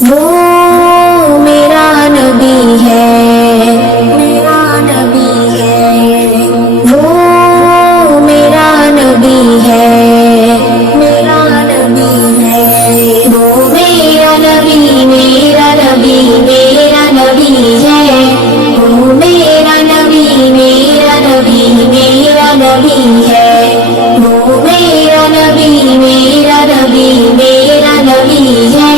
وہ میرا نبی ہے، میرا نبی ہے، وہ میرا نبی ہے، میرا نبی ہے، وہ میرا نبی، میرا نبی، میرا نبی ہے، وہ میرا نبی، میرا نبی، میرا نبی ہے، وہ میرا نبی، میرا نبی، میرا نبی ہے،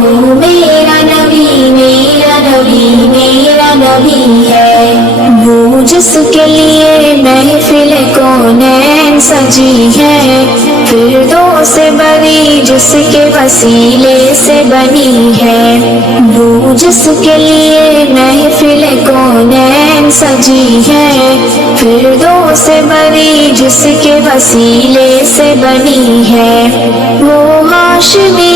وہ میرا نبی، میرا نبی، میرا نبی ہے، وہ جس کے لیے محفل کونین سجی ہے، فردوس بری جس کے وسیلے سے بنی ہے، وہ جس کے لیے محفل کونین سجی ہے، فردوس بری جس کے وسیلے سے بنی ہے، وہ ہاشمی،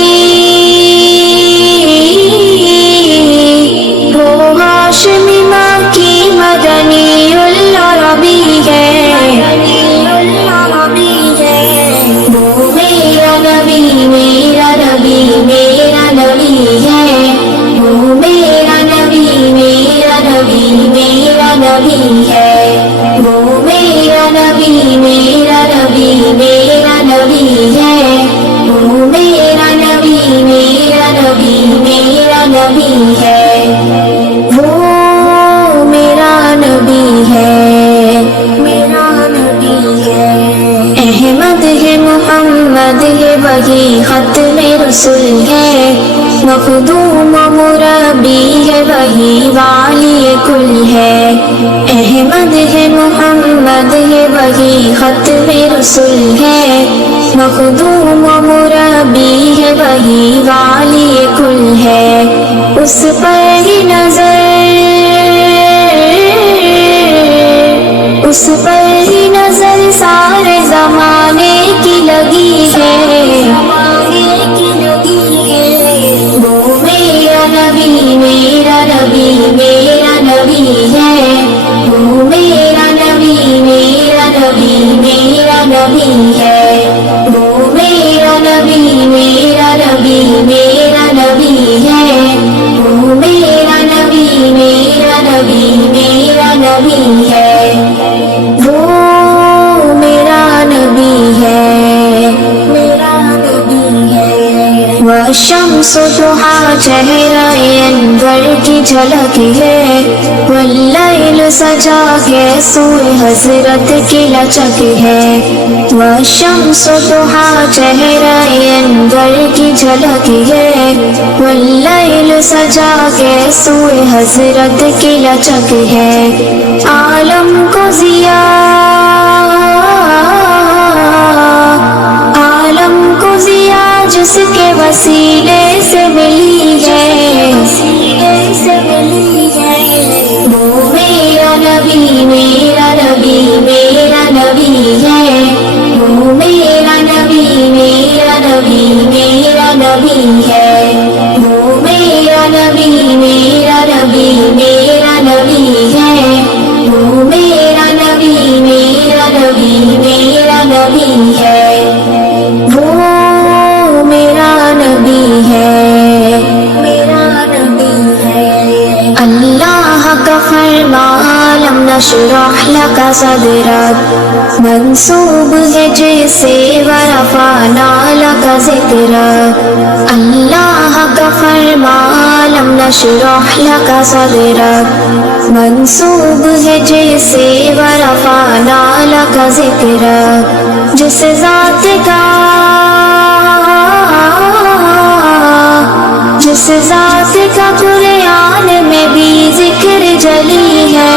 وہ ہاشمی مکی مدنی العربی ہے، وہ میرا نبی، میرا نبی، میرا نبی ہے، وہ میرا نبی، میرا نبی، میرا نبی ہے، وہ میرا نبی، میرا نبی، میرا نبی ہے، وہ میرا نبی، میرا نبی، میرا نبی ہے، وہ میرا نبی ہے، میرا نبی ہے، احمد ہے، محمد ہے، وہی ختم رسول ہے، مخدوم و مربی ہے، وہی والی کل ہے، احمد ہے، محمد ہے، وہی ختم رسول ہے، مخدوم و مربی ہے، وہی والی کل ہے، اس پر ہی نظر، اس پر ہی نظر سارے زمانے کی لگی ہے، وہ میرا نبی، میرا نبی، میرا نبی ہے، وہ میرا نبی، میرا نبی، میرا نبی ہے، وہ میرا نبی، میرا نبی، میرا نبی ہے، وہ میرا نبی، میرا نبی، میرا نبی ہے، وہ میرا نبی ہے، میرا نبی ہے، والشمس ضحا چہرہ انور کی جھلک ہے، واللیل سجا کے سوئے حضرت کی لچک ہے، والشمس ضحا چہرہ انور کی جھلک ہے، واللیل سجا کے سوئے حضرت کی لچک ہے، عالم کو ضیا، عالم کو ضیا جس کے وسیلے سے ملی ہے، وہ میرا نبی، میرا نبی، میرا نبی ہے، وہ میرا نبی، میرا نبی، میرا نبی ہے، وہ میرا نبی، میرا نبی، میرا نبی ہے، وہ میرا نبی، میرا نبی، میرا نبی ہے، وہ میرا نبی ہے، میرا نبی ہے، اللہ کا فرمان لم نشرح لک صدرک منسوب ہے جیسے ورفعنا لک ذکرک، اللہ کا فرمان لم نشرح لک صدرک منسوب ہے جیسے ورفعنا لک ذکرک، جس ذات کا، جس ذات کا قرآن میں بھی ذکر جلی ہے،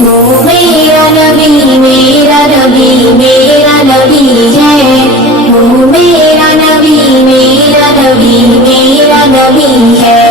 وہ میرا نبی، میرا نبی، میرا نبی ہے، وہ میرا نبی، میرا نبی، میرا نبی ہے،